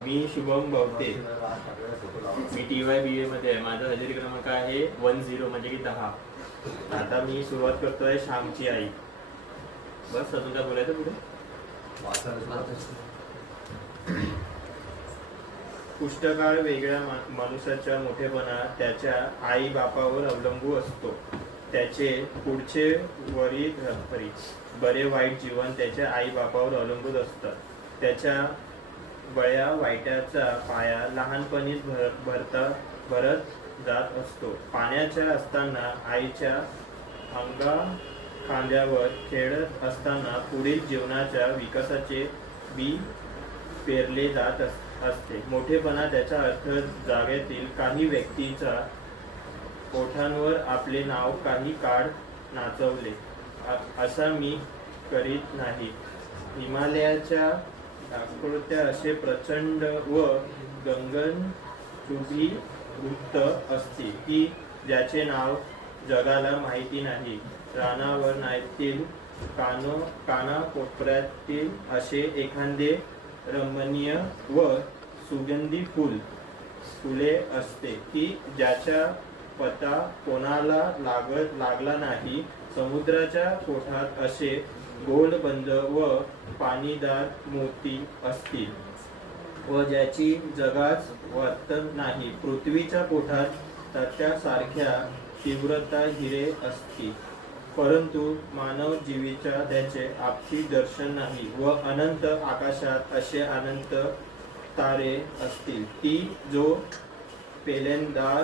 मी शुभम बवते, मी TYBA मध्ये आहे. माझा हजेरी क्रमांक आहे 10 म्हणजे की 10. आता मी सुरुवात करतोय श्यामची आई. बस अजून काय बोलायचं पुढे? पुष्टकाळ वेगळ्या माणसाच्या मोठेपणा त्याच्या आई बापावर अवलंबून असतो. त्याचे पुढचे बरे वाईट जीवन त्याच्या आई बापावर अवलंबून असतात. त्याच्या बळ्या वाईटाचा पाया लहानपणीच भरत जात असतो. पाण्याच्या असताना आईच्या खांद्यावर खेळत असताना पुढील जीवनाच्या विकासाचे बी पेरले जात असते. मोठेपणा त्याचा अर्थ जागेतील काही व्यक्तीचा ओठांवर आपले नाव काही काळ नाचवले असा मी करीत नाही. हिमालयाच्या आकृत्या असे प्रचंड व गगनचुंबी वृत्त असते की ज्याचे नाव जगाला माहिती नाही. रानावर नाहीतील कानाकोपऱ्यातील असे एखादे रमणीय व सुगंधी फुले असते की ज्याचा पत्ता कोणाला लागला नाही. समुद्राच्या कोठात असे गोलबंद व पाणीदार मोती असतील व ज्याची जगाच वर्तन नाही. पृथ्वीच्या पोटात त्यासारख्या तीव्रता हिरे असतील, परंतु मानव जीवीच्या त्याचे आपसी दर्शन नाही. व अनंत आकाशात असे अनंत तारे असतील ती जो पेलेंदार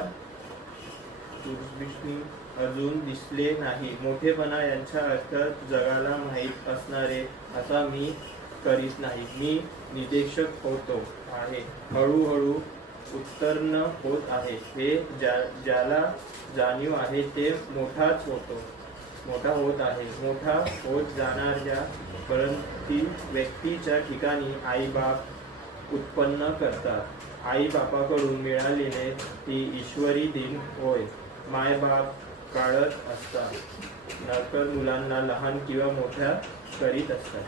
अजून दिसले नाही. मोठेपणा यांचा अर्थ जगाला माहीत असणारे असा मी करीत नाही. मी निरीक्षक होतो आहे, हळूहळू उत्तीर्ण होत आहे. हे ज्याला जाणीव आहे ते मोठा होत आहे. मोठा होत जाणाऱ्या परंतु व्यक्तीच्या ठिकाणी आई बाप उत्पन्न करतात. आई बापाकडून मिळालेले ही ईश्वरी दिन होय. मायबाप काढत असतात, नकर मुलांना लहान किंवा मोठ्या करीत असतात.